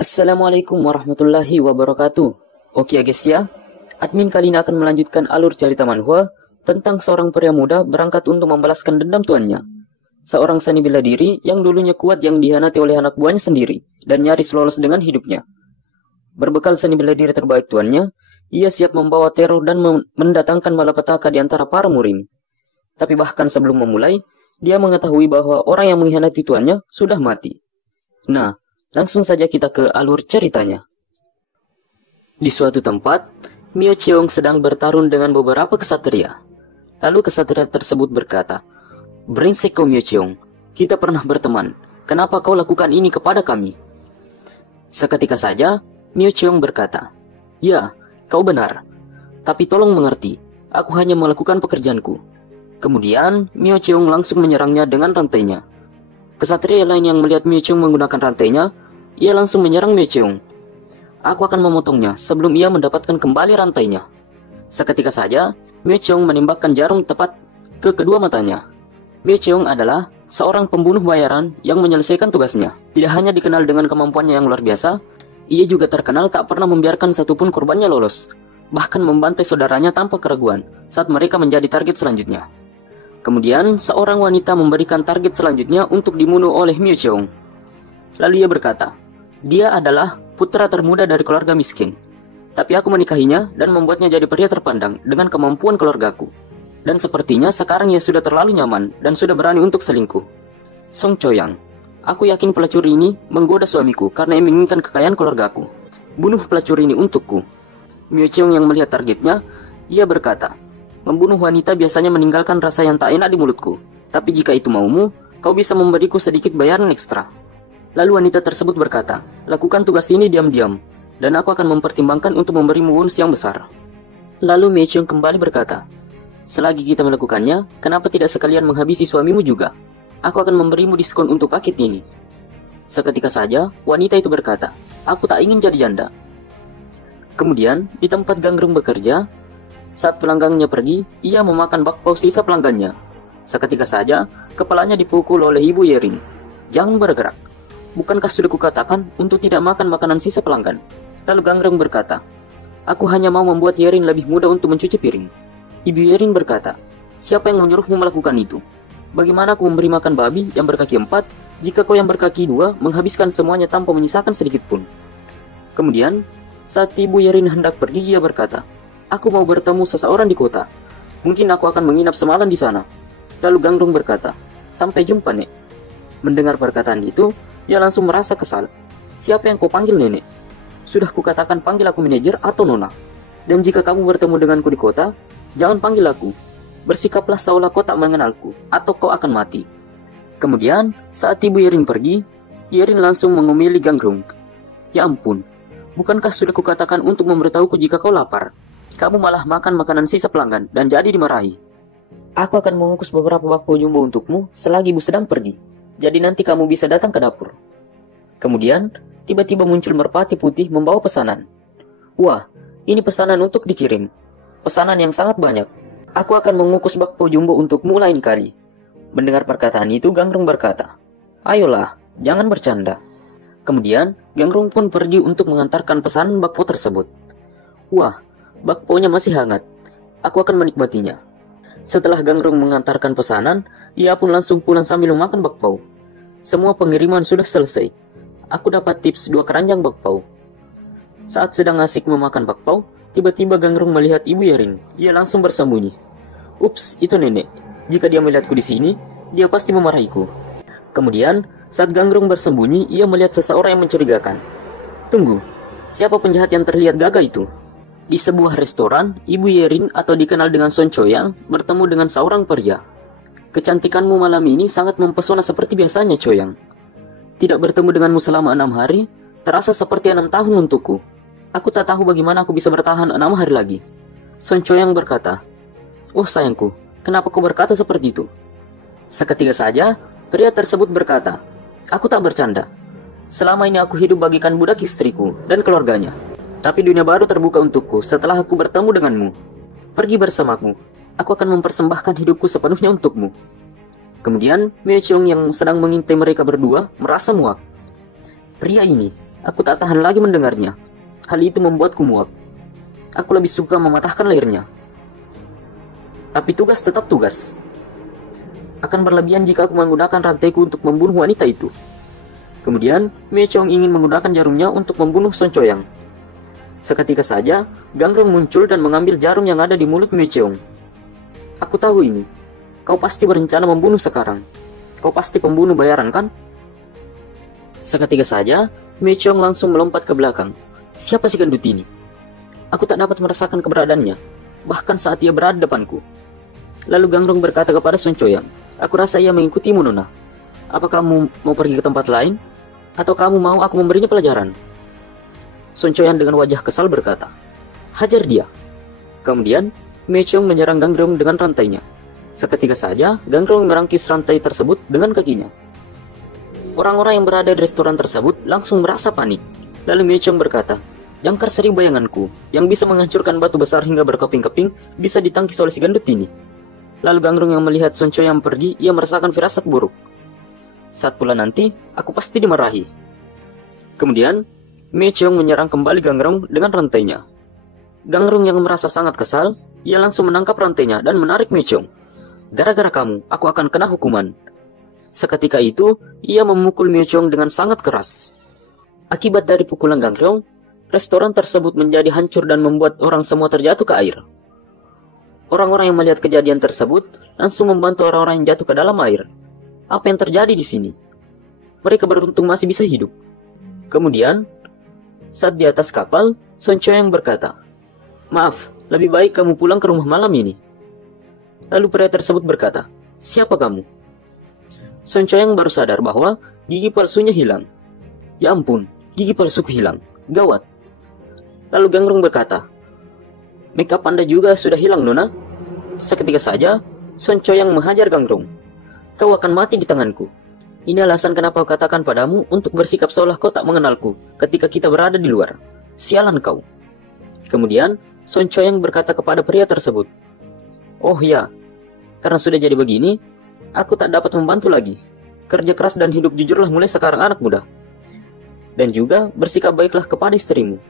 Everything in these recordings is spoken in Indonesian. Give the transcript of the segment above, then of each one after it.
Assalamualaikum warahmatullahi wabarakatuh. Oke ya guys ya, admin kali ini akan melanjutkan alur cerita manhwa tentang seorang pria muda berangkat untuk membalaskan dendam tuannya. Seorang seni bela diri yang dulunya kuat yang dihianati oleh anak buahnya sendiri dan nyaris lolos dengan hidupnya. Berbekal seni bela diri terbaik tuannya, ia siap membawa teror dan mendatangkan malapetaka di antara para murim. Tapi bahkan sebelum memulai, dia mengetahui bahwa orang yang mengkhianati tuannya sudah mati. Nah, langsung saja kita ke alur ceritanya. Di suatu tempat, Mio Cheong sedang bertarung dengan beberapa kesatria. Lalu kesatria tersebut berkata, "Brengsek kau Mio Cheong, kita pernah berteman. Kenapa kau lakukan ini kepada kami?" Seketika saja, Mio Cheong berkata, "Ya, kau benar. Tapi tolong mengerti, aku hanya melakukan pekerjaanku." Kemudian, Mio Cheong langsung menyerangnya dengan rantainya. Kesatria lain yang melihat Mio Cheong menggunakan rantainya, ia langsung menyerang Mio Cheong. "Aku akan memotongnya sebelum ia mendapatkan kembali rantainya." Seketika saja, Mio Cheong menembakkan jarum tepat ke kedua matanya. Mio Cheong adalah seorang pembunuh bayaran yang menyelesaikan tugasnya. Tidak hanya dikenal dengan kemampuannya yang luar biasa, ia juga terkenal tak pernah membiarkan satupun korbannya lolos, bahkan membantai saudaranya tanpa keraguan saat mereka menjadi target selanjutnya. Kemudian, seorang wanita memberikan target selanjutnya untuk dibunuh oleh Mio Cheong. Lalu ia berkata, "Dia adalah putra termuda dari keluarga miskin. Tapi aku menikahinya dan membuatnya jadi pria terpandang dengan kemampuan keluargaku. Dan sepertinya sekarang ia sudah terlalu nyaman dan sudah berani untuk selingkuh. Song Choyang, aku yakin pelacur ini menggoda suamiku karena ia menginginkan kekayaan keluargaku. Bunuh pelacur ini untukku." Mio Cheong yang melihat targetnya, ia berkata, "Membunuh wanita biasanya meninggalkan rasa yang tak enak di mulutku. Tapi jika itu maumu, kau bisa memberiku sedikit bayaran ekstra." Lalu wanita tersebut berkata, "Lakukan tugas ini diam-diam, dan aku akan mempertimbangkan untuk memberimu bonus yang besar." Lalu Mio Cheong kembali berkata, "Selagi kita melakukannya, kenapa tidak sekalian menghabisi suamimu juga? Aku akan memberimu diskon untuk paket ini." Seketika saja, wanita itu berkata, "Aku tak ingin jadi janda." Kemudian, di tempat Gangrung bekerja, saat pelanggannya pergi, ia memakan bakpao sisa pelanggannya. Seketika saja, kepalanya dipukul oleh Ibu Yerin. "Jangan bergerak. Bukankah sudah kukatakan untuk tidak makan makanan sisa pelanggan?" Lalu Gangrung berkata, "Aku hanya mau membuat Yerin lebih mudah untuk mencuci piring." Ibu Yerin berkata, "Siapa yang menyuruhmu melakukan itu? Bagaimana aku memberi makan babi yang berkaki 4 jika kau yang berkaki 2 menghabiskan semuanya tanpa menyisakan sedikit pun?" Kemudian, saat Ibu Yerin hendak pergi, ia berkata, "Aku mau bertemu seseorang di kota. Mungkin aku akan menginap semalam di sana." Lalu Gangrung berkata, "Sampai jumpa, Nek." Mendengar perkataan itu, ia langsung merasa kesal. "Siapa yang kau panggil, Nenek? Sudah kukatakan panggil aku manajer atau nona. Dan jika kamu bertemu denganku di kota, jangan panggil aku. Bersikaplah seolah kau tak mengenalku, atau kau akan mati." Kemudian, saat Ibu Yerin pergi, Yerin langsung mengomeli Gangrung. "Ya ampun, bukankah sudah kukatakan untuk memberitahuku jika kau lapar? Kamu malah makan makanan sisa pelanggan dan jadi dimarahi. Aku akan mengukus beberapa bakpao jumbo untukmu selagi ibu sedang pergi. Jadi nanti kamu bisa datang ke dapur." Kemudian, tiba-tiba muncul merpati putih membawa pesanan. "Wah, ini pesanan untuk dikirim. Pesanan yang sangat banyak. Aku akan mengukus bakpao jumbo untukmu lain kali." Mendengar perkataan itu, Gangrung berkata, "Ayolah, jangan bercanda." Kemudian, Gangrung pun pergi untuk mengantarkan pesanan bakpao tersebut. "Wah, bakpao-nya masih hangat. Aku akan menikmatinya." Setelah Gangrung mengantarkan pesanan, ia pun langsung pulang sambil memakan bakpao. Semua pengiriman sudah selesai. Aku dapat tips 2 keranjang bakpao. Saat sedang asik memakan bakpao, tiba-tiba Gangrung melihat Ibu Yerin. Ia langsung bersembunyi. "Ups, itu nenek. Jika dia melihatku di sini, dia pasti memarahiku." Kemudian, saat Gangrung bersembunyi, ia melihat seseorang yang mencurigakan. "Tunggu, siapa penjahat yang terlihat gagah itu?" Di sebuah restoran, Ibu Yerin atau dikenal dengan Song Choyang bertemu dengan seorang pria. "Kecantikanmu malam ini sangat mempesona seperti biasanya, Choyang. Tidak bertemu denganmu selama 6 hari, terasa seperti 6 tahun untukku. Aku tak tahu bagaimana aku bisa bertahan 6 hari lagi." Song Choyang berkata, "Oh sayangku, kenapa kau berkata seperti itu?" Seketika saja, pria tersebut berkata, "Aku tak bercanda. Selama ini aku hidup bagikan budak istriku dan keluarganya. Tapi dunia baru terbuka untukku setelah aku bertemu denganmu. Pergi bersamaku. Aku akan mempersembahkan hidupku sepenuhnya untukmu." Kemudian, Mio Cheong yang sedang mengintai mereka berdua merasa muak. Pria ini, Aku tak tahan lagi mendengarnya. Hal itu membuatku muak. Aku lebih suka mematahkan lehernya. Tapi tugas tetap tugas. Akan berlebihan jika aku menggunakan rantaiku untuk membunuh wanita itu. Kemudian, Mechong ingin menggunakan jarumnya untuk membunuh Son Choyang. Seketika saja, Gangrong muncul dan mengambil jarum yang ada di mulut Mechong. Aku tahu ini. Kau pasti berencana membunuh sekarang. Kau pasti pembunuh bayaran, kan? Seketika saja, Mechong langsung melompat ke belakang. Siapa si gendut ini? Aku tak dapat merasakan keberadaannya, bahkan saat ia berada depanku. Lalu Gangrong berkata kepada Son Choyang, aku rasa ia mengikutimu, Nona. Apa kamu mau pergi ke tempat lain? Atau kamu mau aku memberinya pelajaran? Son Choyang dengan wajah kesal berkata, hajar dia. Kemudian, Mechong menyerang Gangrong dengan rantainya. Seketika saja, Gangrong merangkis rantai tersebut dengan kakinya. Orang-orang yang berada di restoran tersebut langsung merasa panik. Lalu Mechong berkata, jangkar seribu bayanganku, yang bisa menghancurkan batu besar hingga berkeping-keping, bisa ditangkis oleh si gendut ini. Lalu Gangrong yang melihat Son Choyang pergi, ia merasakan firasat buruk. Saat pula nanti, aku pasti dimarahi. Kemudian, Mechong menyerang kembali Gangrong dengan rantainya. Gangrong yang merasa sangat kesal, ia langsung menangkap rantainya dan menarik Mechong. Gara-gara kamu, aku akan kena hukuman. Seketika itu, ia memukul Mechong dengan sangat keras. Akibat dari pukulan Gangrong, restoran tersebut menjadi hancur dan membuat orang semua terjatuh ke air. Orang-orang yang melihat kejadian tersebut langsung membantu orang-orang yang jatuh ke dalam air. Apa yang terjadi di sini? Mereka beruntung masih bisa hidup. Kemudian, saat di atas kapal, Son Choyang berkata, maaf, lebih baik kamu pulang ke rumah malam ini. Lalu pria tersebut berkata, siapa kamu? Son Choyang baru sadar bahwa gigi palsunya hilang. Ya ampun, gigi palsuku hilang. Gawat. Lalu Gangrong berkata, make up Anda juga sudah hilang, Nona. Seketika saja, Son Choyang menghajar Gangrong. Kau akan mati di tanganku. Ini alasan kenapa aku katakan padamu untuk bersikap seolah kau tak mengenalku ketika kita berada di luar. Sialan kau. Kemudian, Son Choyang berkata kepada pria tersebut, oh ya, karena sudah jadi begini, aku tak dapat membantu lagi. Kerja keras dan hidup jujurlah mulai sekarang, anak muda. Dan juga bersikap baiklah kepada istrimu.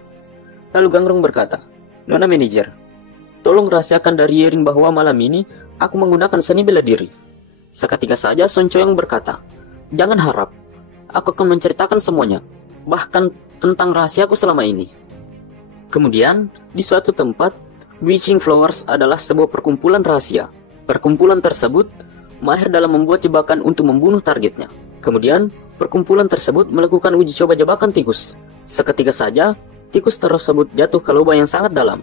Lalu Gangrong berkata, Nona manajer, tolong rahasiakan dari Yerin bahwa malam ini aku menggunakan seni bela diri. Seketika saja Son Choyang berkata, jangan harap, aku akan menceritakan semuanya, bahkan tentang rahasiaku selama ini. Kemudian, di suatu tempat, Witching Flowers adalah sebuah perkumpulan rahasia. Perkumpulan tersebut mahir dalam membuat jebakan untuk membunuh targetnya. Kemudian, perkumpulan tersebut melakukan uji coba jebakan tikus. Seketika saja, tikus tersebut jatuh ke lubang yang sangat dalam.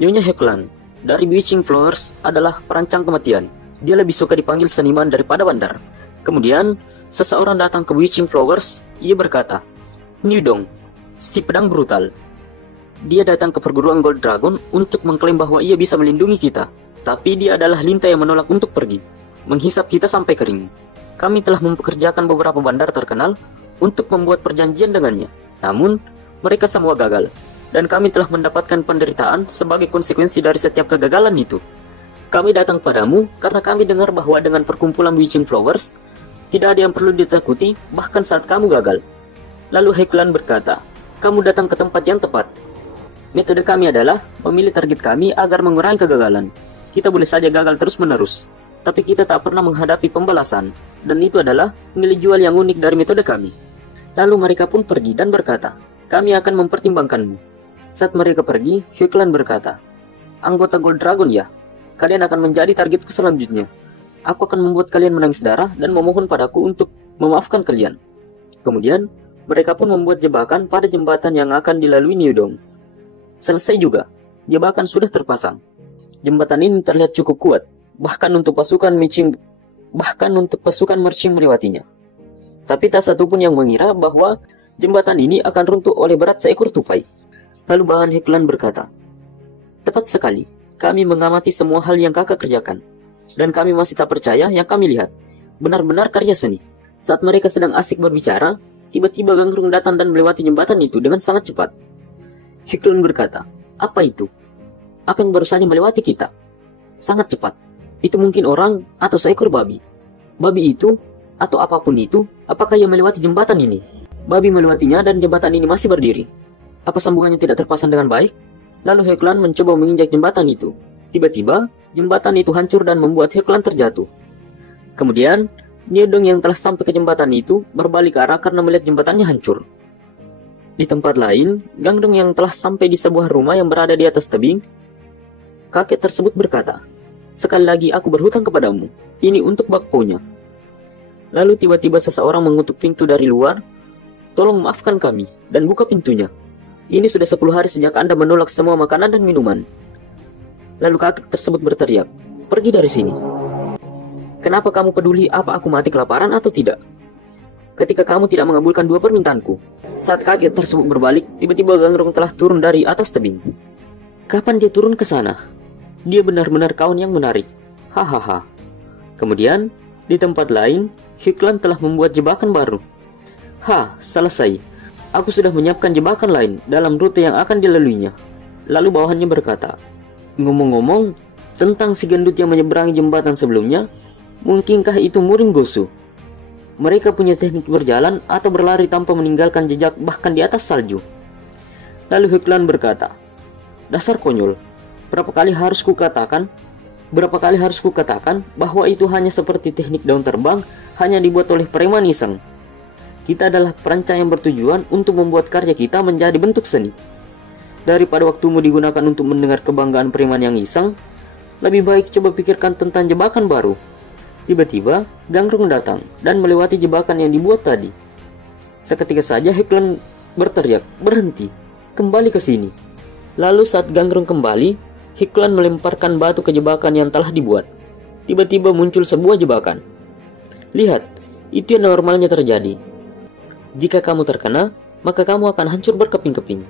Nyonya Heklan dari Witching Flowers adalah perancang kematian. Dia lebih suka dipanggil seniman daripada bandar. Kemudian, seseorang datang ke Witching Flowers. Ia berkata, Nidong, si pedang brutal. Dia datang ke perguruan Gold Dragon untuk mengklaim bahwa ia bisa melindungi kita. Tapi dia adalah lintah yang menolak untuk pergi, menghisap kita sampai kering. Kami telah mempekerjakan beberapa bandar terkenal untuk membuat perjanjian dengannya. Namun, mereka semua gagal. Dan kami telah mendapatkan penderitaan sebagai konsekuensi dari setiap kegagalan itu. Kami datang padamu karena kami dengar bahwa dengan perkumpulan Witching Flowers, tidak ada yang perlu ditakuti bahkan saat kamu gagal. Lalu Heklan berkata, kamu datang ke tempat yang tepat. Metode kami adalah memilih target kami agar mengurangi kegagalan. Kita boleh saja gagal terus-menerus, tapi kita tak pernah menghadapi pembalasan. Dan itu adalah nilai jual yang unik dari metode kami. Lalu mereka pun pergi dan berkata, kami akan mempertimbangkanmu. Saat mereka pergi, Heklan berkata, anggota Gold Dragon ya, kalian akan menjadi targetku selanjutnya. Aku akan membuat kalian menangis darah dan memohon padaku untuk memaafkan kalian. Kemudian, mereka pun membuat jebakan pada jembatan yang akan dilalui Nidong. Selesai juga, jebakan sudah terpasang. Jembatan ini terlihat cukup kuat, bahkan untuk pasukan marching melewatinya. Tapi tak satu pun yang mengira bahwa jembatan ini akan runtuh oleh berat seekor tupai. Lalu Bahan Heklan berkata, tepat sekali, kami mengamati semua hal yang kakak kerjakan. Dan kami masih tak percaya yang kami lihat. Benar-benar karya seni. Saat mereka sedang asik berbicara, tiba-tiba Gangrong datang dan melewati jembatan itu dengan sangat cepat. Heklan berkata, apa itu? Apa yang baru saja melewati kita? Sangat cepat. Itu mungkin orang atau seekor babi. Babi itu, atau apapun itu, apakah yang melewati jembatan ini? Babi melewatinya dan jembatan ini masih berdiri. Apa sambungannya tidak terpasang dengan baik? Lalu Heklan mencoba menginjak jembatan itu. Tiba-tiba, jembatan itu hancur dan membuat Heklan terjatuh. Kemudian, Niudong yang telah sampai ke jembatan itu berbalik arah karena melihat jembatannya hancur. Di tempat lain, Gangdong yang telah sampai di sebuah rumah yang berada di atas tebing, kakek tersebut berkata, "Sekali lagi aku berhutang kepadamu, ini untuk bakponya." Lalu tiba-tiba seseorang mengutuk pintu dari luar, "Tolong maafkan kami, dan buka pintunya. Ini sudah 10 hari sejak Anda menolak semua makanan dan minuman." Lalu kakek tersebut berteriak, "Pergi dari sini. Kenapa kamu peduli apa aku mati kelaparan atau tidak? Ketika kamu tidak mengabulkan 2 permintaanku." Saat kakek tersebut berbalik, tiba-tiba Gangrong telah turun dari atas tebing. Kapan dia turun ke sana? Dia benar-benar kawan yang menarik. Hahaha. Kemudian, di tempat lain, Heklan telah membuat jebakan baru. Selesai. Aku sudah menyiapkan jebakan lain dalam rute yang akan dilaluinya. Lalu bawahannya berkata, "Ngomong-ngomong, tentang si gendut yang menyeberangi jembatan sebelumnya, mungkinkah itu Murin Gosu? Mereka punya teknik berjalan atau berlari tanpa meninggalkan jejak bahkan di atas salju." Lalu Heklan berkata, "Dasar konyol, berapa kali harus kukatakan bahwa itu hanya seperti teknik daun terbang hanya dibuat oleh preman iseng. Kita adalah perancang yang bertujuan untuk membuat karya kita menjadi bentuk seni. Daripada waktumu digunakan untuk mendengar kebanggaan preman yang iseng, lebih baik coba pikirkan tentang jebakan baru." Tiba-tiba, Gangrong datang dan melewati jebakan yang dibuat tadi. Seketika saja Heklan berteriak, "Berhenti, kembali ke sini." Lalu saat Gangrong kembali, Heklan melemparkan batu ke jebakan yang telah dibuat. Tiba-tiba muncul sebuah jebakan. "Lihat, itu yang normalnya terjadi. Jika kamu terkena, maka kamu akan hancur berkeping-keping."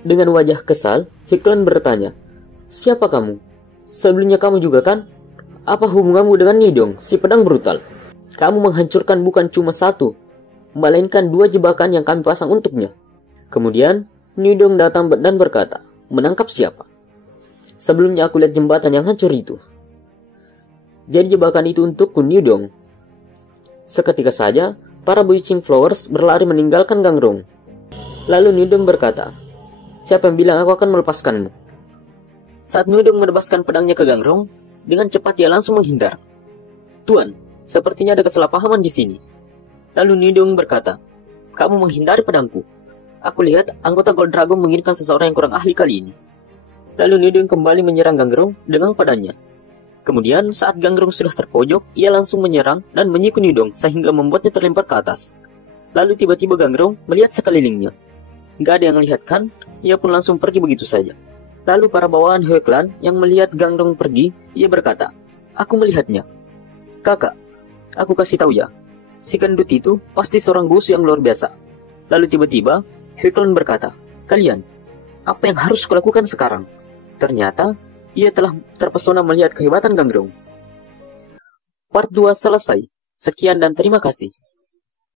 Dengan wajah kesal, Heklan bertanya, "Siapa kamu? Sebelumnya kamu juga kan? Apa hubunganmu dengan Niudong, si pedang brutal? Kamu menghancurkan bukan cuma 1, melainkan 2 jebakan yang kami pasang untuknya." Kemudian, Niudong datang dan berkata, "Menangkap siapa? Sebelumnya aku lihat jembatan yang hancur itu. Jadi jebakan itu untukku, Niudong." Seketika saja, para Bleaching Flowers berlari meninggalkan Gangrong. Lalu Niudong berkata, "Siapa yang bilang aku akan melepaskanmu?" Saat Niudong menebaskan pedangnya ke Gangrong, dengan cepat dia langsung menghindar. "Tuan, sepertinya ada kesalahpahaman di sini." Lalu Niudong berkata, "Kamu menghindari pedangku. Aku lihat anggota Gold Dragon menginginkan seseorang yang kurang ahli kali ini." Lalu Niudong kembali menyerang Gangrong dengan pedangnya. Kemudian saat Gangrong sudah terpojok, ia langsung menyerang dan menyikut Niudong sehingga membuatnya terlempar ke atas. Lalu tiba-tiba Gangrong melihat sekelilingnya. Gak ada yang melihat kan? Ia pun langsung pergi begitu saja. Lalu para bawahan Heklan yang melihat Gangrong pergi, ia berkata, "Aku melihatnya. Kakak, aku kasih tahu ya, si gendut itu pasti seorang Gosu yang luar biasa." Lalu tiba-tiba Heklan berkata, "Kalian, apa yang harus kulakukan sekarang?" Ternyata ia telah terpesona melihat kehebatan Gangrong. Part 2 selesai. Sekian dan terima kasih.